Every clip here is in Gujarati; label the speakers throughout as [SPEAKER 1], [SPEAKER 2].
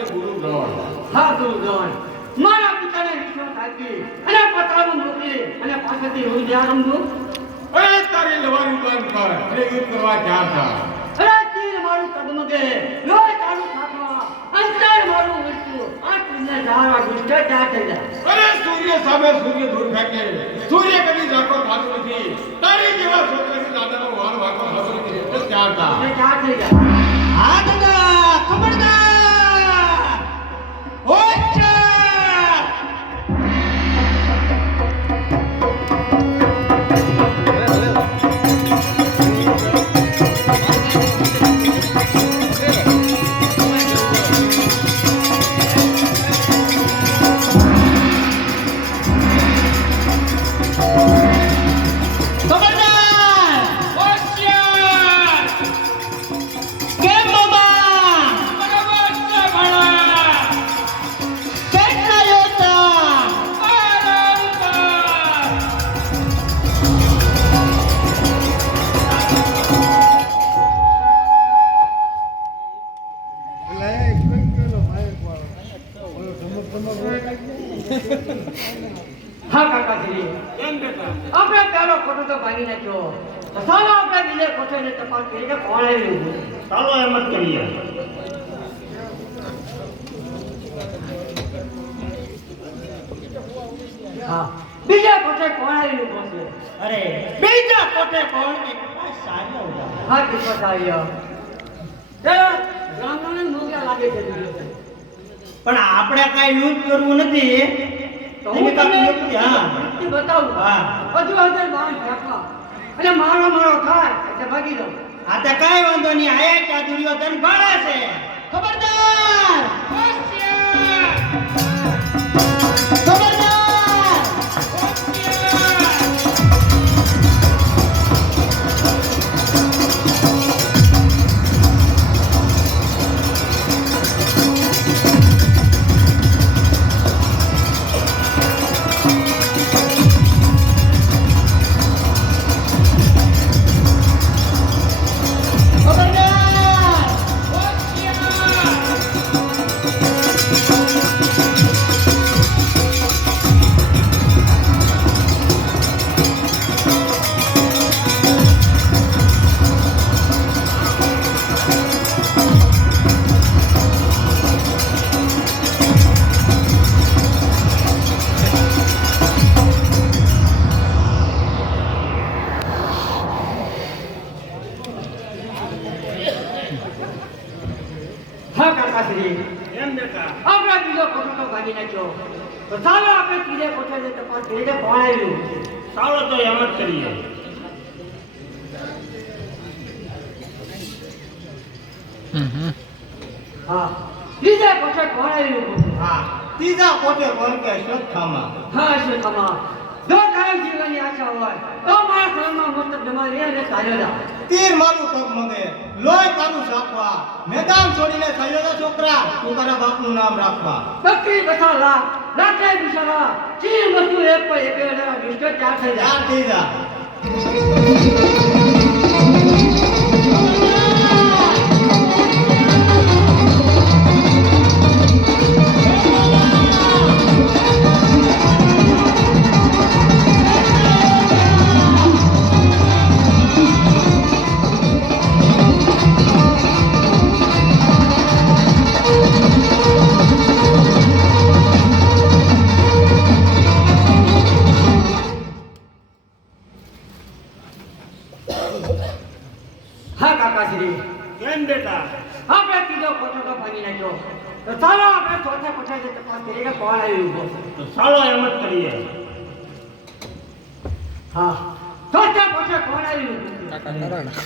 [SPEAKER 1] કે ગુરુ દ્રોણ
[SPEAKER 2] હા ગુરુદ્રોણ મારા પિતાને વિશ્વાસ આપી અને પતાવું મોકલી અને પાછળથી હું જ્યાં રમવું
[SPEAKER 1] અરે તારી લવારી બંધ કર અરે યુદ્ધ કરવા ક્યાં થા
[SPEAKER 2] અરે તીર મારું કદમગે લોહી તારું ખાખવા અંતર મારું મૃત્યુ. આ તીરને ધારવા દુષ્ટ ત્યાં થઈ જાય.
[SPEAKER 1] અરે સૂર્ય સામે સૂર્ય દૂર ફેંકે. સૂર્ય કદી ઝાંખો થતો નથી. તારી જેવા છોકરાની દાદાનો વાળ વાંકો થતો નથી. થા
[SPEAKER 2] એટલે ત્યાં થઈ જાય.
[SPEAKER 3] હા દાદા ખબરદાર.
[SPEAKER 2] કે કોણ આવ્યું
[SPEAKER 4] ચાલો એમ જ કરીએ.
[SPEAKER 2] હા. બીજા કોઠે કોણ આવ્યું કોશે
[SPEAKER 3] અરે બીજા કોટે કોણ? કે કપાસ સાર્યો ઉડા
[SPEAKER 2] હા ચાલો બ્રાહ્મણને લાગે છે
[SPEAKER 3] પણ આપણે કાંઈ યુદ્ધ કરવું નથી.
[SPEAKER 2] તો હું તમને
[SPEAKER 3] હા.
[SPEAKER 2] બતાવું.
[SPEAKER 3] હા.
[SPEAKER 2] બધું અંદર બાણ ફેંકવા અને મારો મારો થાય એટલે ભાગી જાઉં
[SPEAKER 3] આ તો કઈ વાંધો નહીં આયા ક્યાં દુર્યોધન ભાડા છે. ખબરદાર!
[SPEAKER 2] હા કાકાશ્રી
[SPEAKER 4] એમ બેટા
[SPEAKER 2] આપણે બીજો કોઠો ભાગી નાખ્યો. તો ચાલો આપણે ત્રીજે કોઠે તપાસ કોણ આવ્યું?
[SPEAKER 4] ચાલો તો એમ જ કરીએ.
[SPEAKER 2] હા. ત્રીજે કોઠે કોણ આવ્યું?
[SPEAKER 3] હા. ત્રીજા કોટે કોણ કે અશ્વત્થામા
[SPEAKER 2] હા અશ્વત્થામા જો જીવવાની આશા હોય તો
[SPEAKER 3] તીર મારું તક મગે. લોહી તારું સાપવા મેદાન છોડીને થયો છોકરા તું તારા બાપનું નામ રાખવા.
[SPEAKER 2] બકરી બસાલા લાખ બિસાલા ચીર મસ્તુ એક પર એક દુષ્ટ ચાર થઈ જાય.
[SPEAKER 3] ચાર થઈ જા
[SPEAKER 4] બેટા.
[SPEAKER 2] આપણે ત્રીજો કોઠો તો ભાગી નાખ્યો તો ચાલો આપણે ચોથા કોઠે તપાસ કરીએ કે કોણ આવ્યું
[SPEAKER 4] તો ચાલો એમ જ કરીએ.
[SPEAKER 2] હા. ચોથા કોઠે કોણ આવ્યું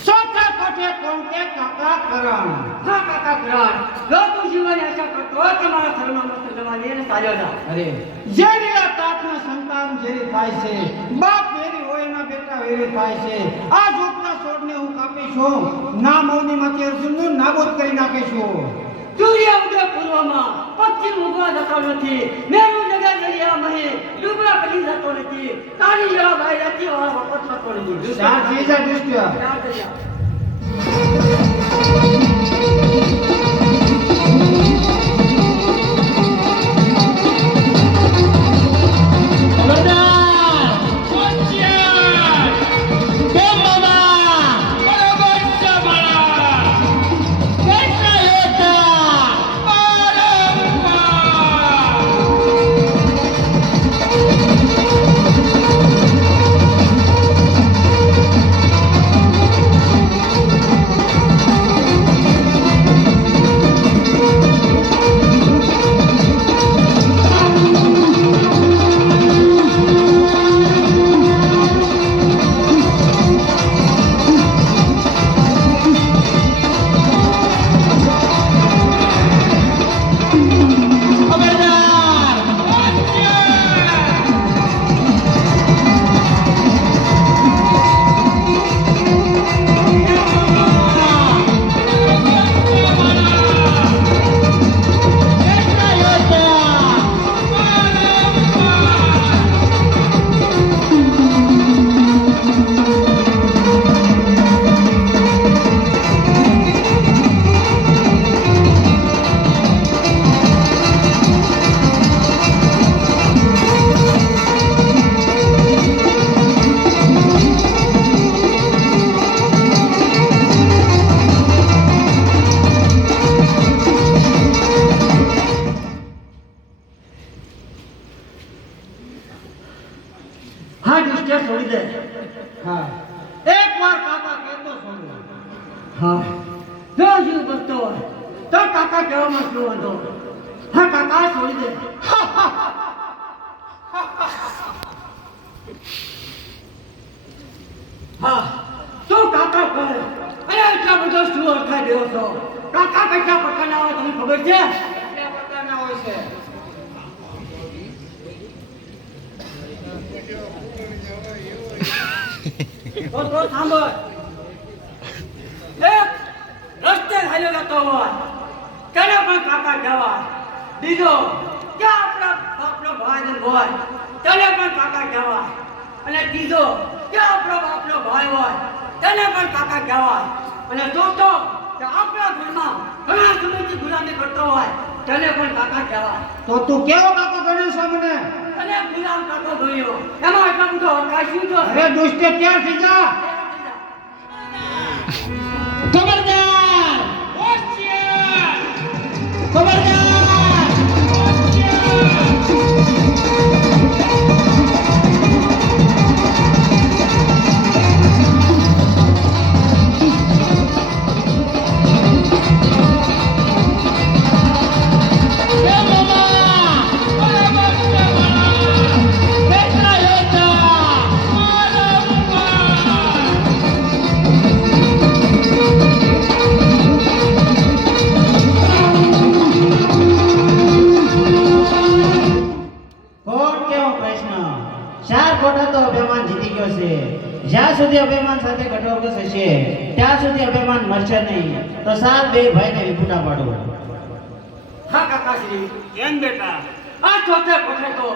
[SPEAKER 3] ચોથા કોઠે કોણ કે કાકા કરણ?
[SPEAKER 2] હા કાકા ગ્રહણ જો તું જીવવાની આશા કરતો હોય શરણમાં મસ્તક જમાવી અને ચાલ્યો
[SPEAKER 3] અરે. જેવી તાતના સંતાન જેવી થાય છે બાપ એના બેટા વેરી થાય છે. આ ઝૂપના છોડને હું કાપીશું ના મૌની માંથી અર્જુનનું નાબૂદ કરી નાખીશું
[SPEAKER 2] સૂર્ય ઉદય પૂર્વમાં પશ્ચિમ ઉગવા જતો નથી. મેરુ જગે દરિયા મહે ડૂબરા પડી જતો નથી. તારી જેવા ભાઈ રાતી વાળા થતો નથી. સાચી જ દૃષ્ટિ. કાકા કહેવામાં શું વાંધો હા કાકા છોડી દે હા શું કાકા કહે? અરે એટલા બધો શું અર્થાઈ દેવો છો? કાકા કેટલા પ્રકારના હોય તમને ખબર છે?
[SPEAKER 3] કેટલા પ્રકારના હોય છે?
[SPEAKER 2] તો તો સાંભળ. એક રસ્તે હાલ્યો જતો હોય. તેને પણ કાકા કહેવાય બીજો કે આપણા બાપનો ભાઈ ને હોય? તેને પણ કાકા કહેવાય અને ત્રીજો કે આપણો બાપનો ભાઈ હોય? તેને પણ કાકા કહેવાય અને ચોથો કે આપણા ઘરમાં ઘણા સમયથી ગુલામી કરતો હોય તેને પણ કાકા કહેવાય
[SPEAKER 3] તો તું કેવો કાકો ગણ્યો છો મને?
[SPEAKER 2] અને ગુલામ કાકો ગણ્યો? એમાં એટલો બધો અવકાશ શું જો
[SPEAKER 3] અરે દુષ્ટે ક્યાં થઈ જા? ખબરદાર
[SPEAKER 5] ચાર હતો અભિમાન જીતી ગયો છે. જ્યાં સુધી અભિમાન સાથે કટોકટ થશે ત્યાં સુધી અભિમાન મરશે નહીં. તો સાત બે ભાઈને વિખૂટા પાડો.
[SPEAKER 2] હા કાકાશ્રી
[SPEAKER 4] એમ બેટા.
[SPEAKER 2] આ ચોથે પથે તો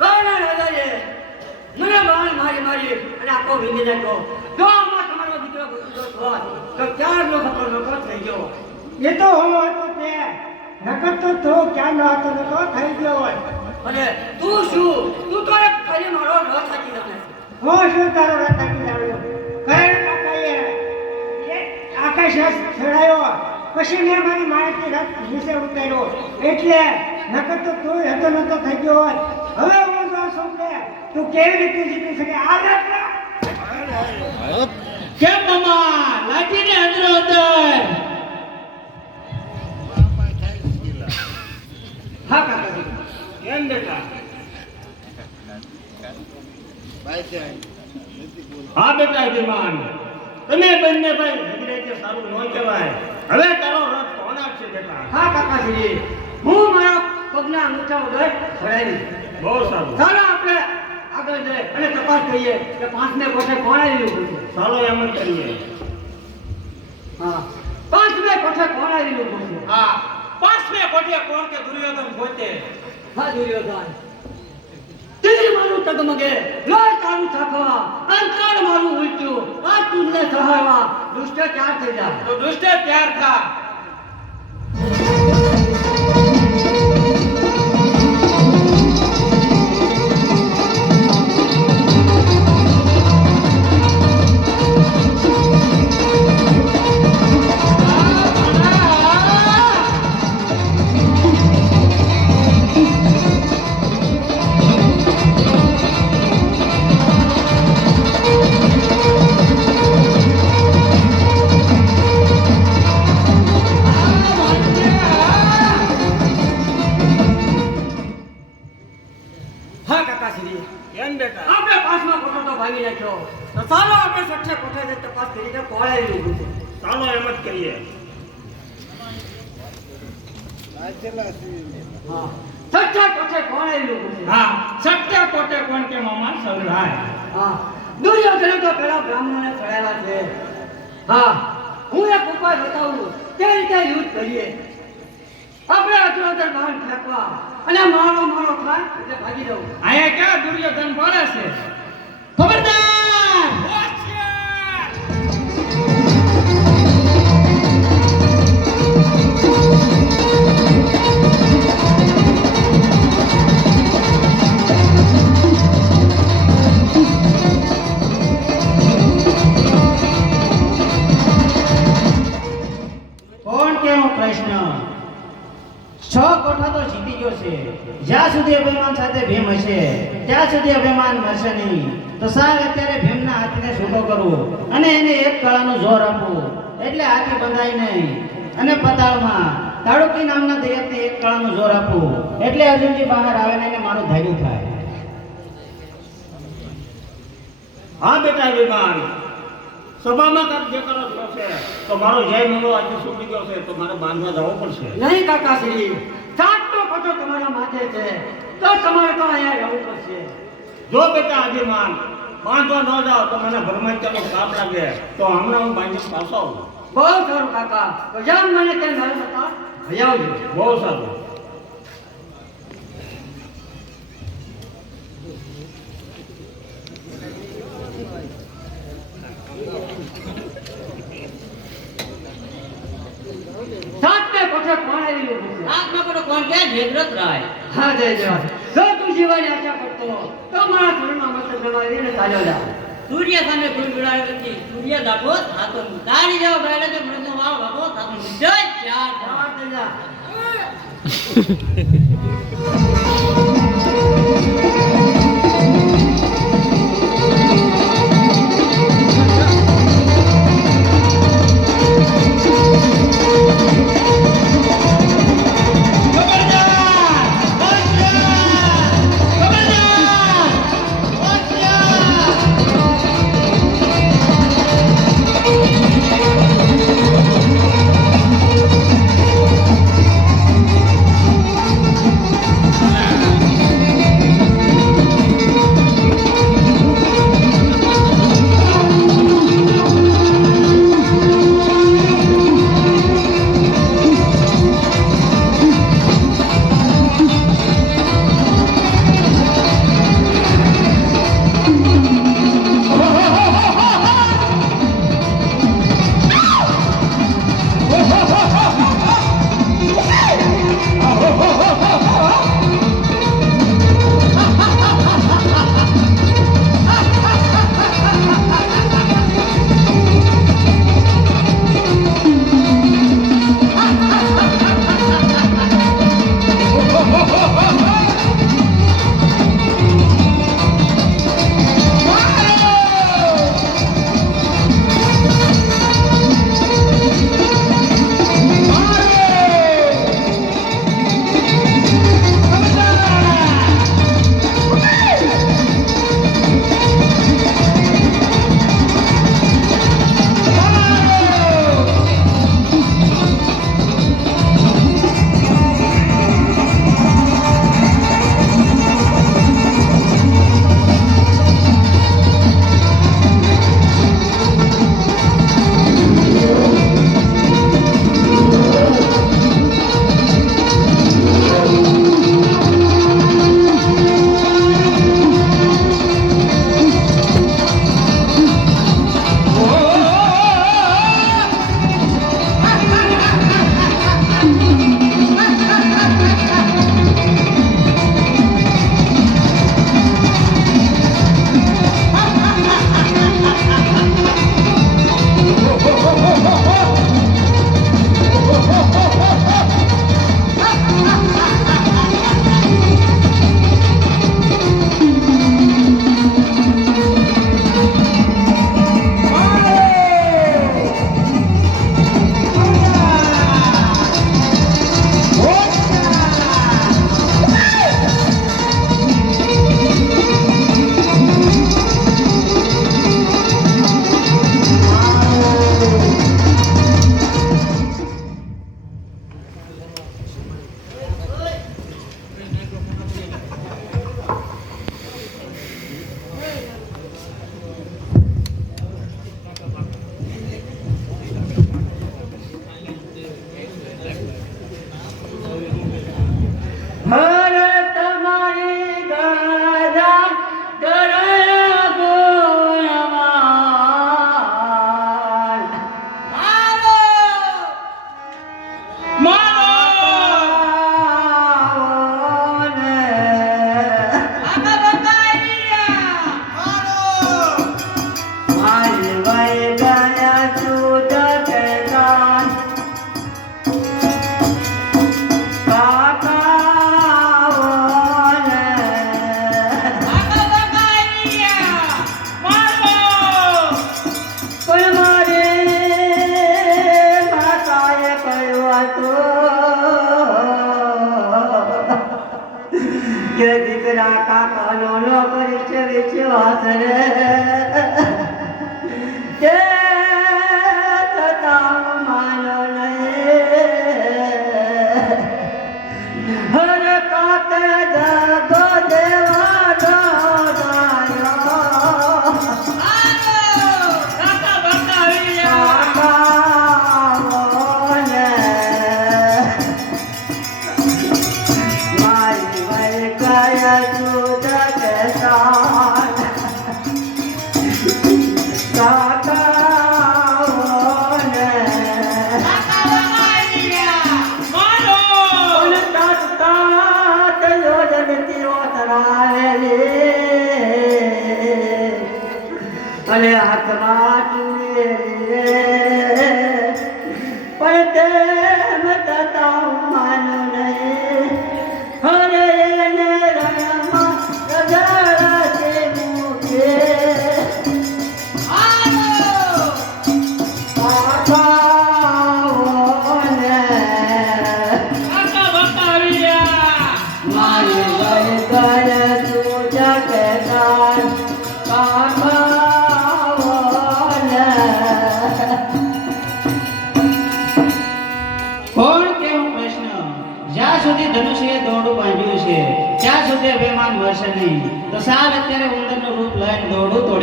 [SPEAKER 2] રાણા રાજાએ મને બાણ મારી મારી અને આખો વીંધી નાખ્યો. જો આમાં તમારો દીકરો હોત તો ચાર નો ખતરો નતો થઈ ગયો?
[SPEAKER 3] એ તો હું હતો તે. નકર તો તું ક્યાં ન હતો નકર થઈ ગયો હોય.
[SPEAKER 2] અને તું શું? તું તો એક ખાલી મારો ન થાકી જાણે
[SPEAKER 3] હું શું તારો ન થાકી જાણ્યો કરણ કાકાએ એ આકાશ છડાયો. પછી મેં મારી માણસની રથ વિશે ઉતાર્યો. એટલે નકર તો તું હતો નતો થઈ ગયો હોય હવે હું જો છું કે તું કેવી રીતે જીતી શકે? આ રથ કેમ મામા? લાઠીને અંદર અંદર.
[SPEAKER 2] હા કાકાજી
[SPEAKER 4] કેમ બેટા હા બેટા અભિમાન તમે બંને ભાઈ ઝઘડે તે સારું ન કહેવાય હવે તારો રથ કોણ આપશે બેટા
[SPEAKER 2] હા કાકાજી હું મારા પગના અંગૂઠા વગર ચડાવી
[SPEAKER 4] બહુ સારું
[SPEAKER 2] ચાલો આપણે આગળ જઈએ અને તપાસ કરીએ કે પાંચને કોઠે કોણ આવેલું છે
[SPEAKER 4] ચાલો એમ જ કરીએ
[SPEAKER 2] હા પાંચમે કોઠે કોણ આવેલું છે
[SPEAKER 3] હા પાંચમે કોઠે કોણ કે દુર્યોધન પોતે
[SPEAKER 2] હા દુર્યોધન તીર મારું તગમગે લોહી તારું થાકવા, અંતરાળ મારું ઉલટ્યું આ તુમને સહારવા. દુષ્ટ ત્યાર થઈ જાય?
[SPEAKER 3] તો દુષ્ટ ત્યાર થા
[SPEAKER 2] તપાસ કરી કે છે
[SPEAKER 4] ચાલો એમ જ કરીએ.
[SPEAKER 2] હા. કોઠે છે
[SPEAKER 3] હા. સત્ય કોટે કોણ કે મામા? સૌરાય
[SPEAKER 2] હા. દુર્યોધને તો પેલા બ્રાહ્મણોને ચડાવ્યા છે. હા. હું એક ઉપાય બતાવું. તે રીતે યુદ્ધ કરીએ? આપણે અચરોતર બહાર ફેંકવા અને મારો મારો થાય એટલે ભાગી જવું.
[SPEAKER 3] અહીંયા ક્યાં દુર્યોધન પડે છે?
[SPEAKER 5] ખબરદાર! સુધી અભિમાન મળશે નહીં. તો સાહેબ અત્યારે ભીમના હાથીને છૂટો કરવો અને એને એક કળાનું જોર આપવું. એટલે હાથી બંધાય નહીં. અને પતાળમાં તાળુકી નામના દૈયતને એક કળાનું જોર આપવું. એટલે અર્જુનજી બહાર આવે ને એને મારું ધાર્યું થાય.
[SPEAKER 4] હા બેટા વિમાન સભામાં કામ જે કરો છો છે તો મારો જય મેળો આજે છૂટી ગયો છે. તો મારે બાંધવા જવું પડશે.
[SPEAKER 2] નહીં કાકાશ્રી. સાચો પટો તમારા માથે છે. તો તમારે તો અહીંયા રહેવું પડશે.
[SPEAKER 4] જો બેટા અભિમાન બાંધવા ન જાઓ તો મને ભરમાચાનો કાપ લાગે તો હમણાં હું બાંધીને પાછો આવું
[SPEAKER 2] બહુ સારું કાકા તો જેમ મને તેમ મારે બતા ભયાવજો
[SPEAKER 4] બહુ સારું
[SPEAKER 2] સાતને પટો કોણ આવી ગયું છે
[SPEAKER 6] આત્મા પર કોણ કે જાગ્રત રાય
[SPEAKER 2] હા જય જય જો તું જીવાની આશા કરતો તો મારા ઘરમાં મસ્ત જમાવીને ચાલ્યો
[SPEAKER 6] સૂર્ય સામે કોઈ વિડાય નથી. સૂર્ય દાખો થાતો ઉતારી જાવ બેડે કે મૃગનો વાવ બાપો થાતો જય ચાર
[SPEAKER 2] જવા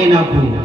[SPEAKER 5] તોડી નાખવું